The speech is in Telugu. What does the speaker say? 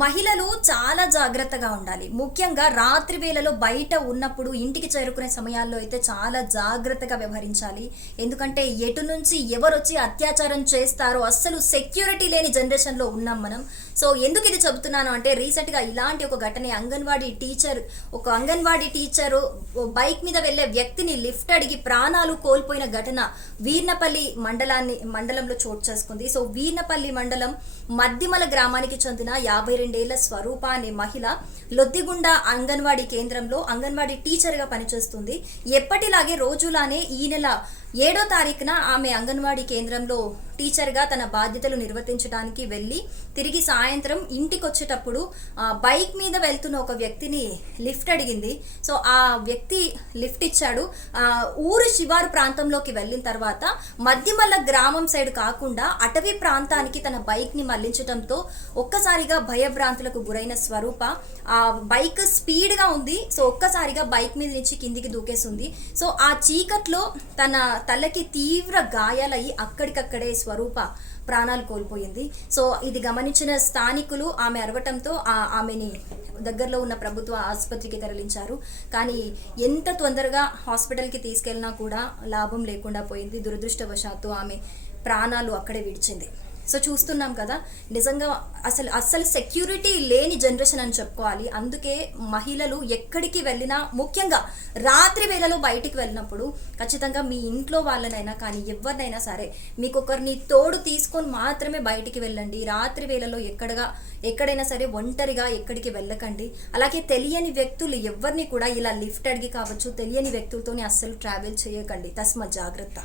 మహిళలు చాలా జాగ్రత్తగా ఉండాలి. ముఖ్యంగా రాత్రి వేళలో బయట ఉన్నప్పుడు ఇంటికి చేరుకునే సమయాల్లో అయితే చాలా జాగ్రత్తగా వ్యవహరించాలి. ఎందుకంటే ఎటు నుంచి ఎవరు వచ్చి అత్యాచారం చేస్తారో అస్సలు సెక్యూరిటీ లేని జనరేషన్లో ఉన్నాం మనం. సో ఎందుకు ఇది చెబుతున్నాను అంటే రీసెంట్గా ఇలాంటి ఒక ఘటన అంగన్వాడీ టీచర్ ఒక అంగన్వాడీ టీచరు బైక్ మీద వెళ్ళే వ్యక్తిని లిఫ్ట్ అడిగి ప్రాణాలు కోల్పోయిన ఘటన వీర్నపల్లి మండలాన్ని మండలంలో చోటు చేసుకుంది. సో వీర్నపల్లి మండలం మద్దిమల గ్రామానికి చెందిన యాభై రెండేళ్ళ స్వరూప అనే మహిళ లొద్దిగుండ అంగన్వాడీ కేంద్రంలో అంగన్వాడీ టీచర్గా పనిచేస్తుంది. ఎప్పటిలాగే రోజులానే ఈ నెల ఏడో తారీఖున ఆమె అంగన్వాడీ కేంద్రంలో టీచర్గా తన బాధ్యతలు నిర్వర్తించడానికి వెళ్ళి తిరిగి సాయంత్రం ఇంటికి వచ్చేటప్పుడు బైక్ మీద వెళ్తున్న ఒక వ్యక్తిని లిఫ్ట్ అడిగింది. సో ఆ వ్యక్తి లిఫ్ట్ ఇచ్చాడు. ఊరు శివారు ప్రాంతంలోకి వెళ్ళిన తర్వాత మధ్యమల్ల గ్రామం సైడ్ కాకుండా అటవీ ప్రాంతానికి తన బైక్ని మళ్ళించడంతో ఒక్కసారిగా భయభ్రాంతులకు గురైన స్వరూప ఆ బైక్ స్పీడ్గా ఉంది. సో ఒక్కసారిగా బైక్ మీద నుంచి కిందికి దూకేసింది. సో ఆ చీకట్లో తన తలకి తీవ్ర గాయాలయ్యి అక్కడికక్కడే స్వరూప ప్రాణాలు కోల్పోయింది. సో ఇది గమనించిన స్థానికులు ఆమె అరవటంతో ఆ- ఆమెని దగ్గరలో ఉన్న ప్రభుత్వ ఆసుపత్రికి తరలించారు. కానీ ఎంత తొందరగా హాస్పిటల్కి తీసుకెళ్ళినా కూడా లాభం లేకుండా పోయింది. దురదృష్టవశాత్తు ఆమె ప్రాణాలు అక్కడే విడిచింది. సో చూస్తున్నాం కదా నిజంగా అసలు అస్సలు సెక్యూరిటీ లేని జనరేషన్ అని చెప్పుకోవాలి. అందుకే మహిళలు ఎక్కడికి వెళ్ళినా ముఖ్యంగా రాత్రి వేళలో బయటికి వెళ్ళినప్పుడు ఖచ్చితంగా మీ ఇంట్లో వాళ్ళనైనా కానీ ఎవరినైనా సరే మీకు ఒకరిని తోడు తీసుకొని మాత్రమే బయటికి వెళ్ళండి. రాత్రి వేళలో ఎక్కడగా ఎక్కడైనా సరే ఒంటరిగా ఎక్కడికి వెళ్ళకండి. అలాగే తెలియని వ్యక్తులు ఎవరిని కూడా ఇలా లిఫ్ట్ అడిగి కావచ్చు తెలియని వ్యక్తులతోని అస్సలు ట్రావెల్ చేయకండి. తస్మ జాగ్రత్త.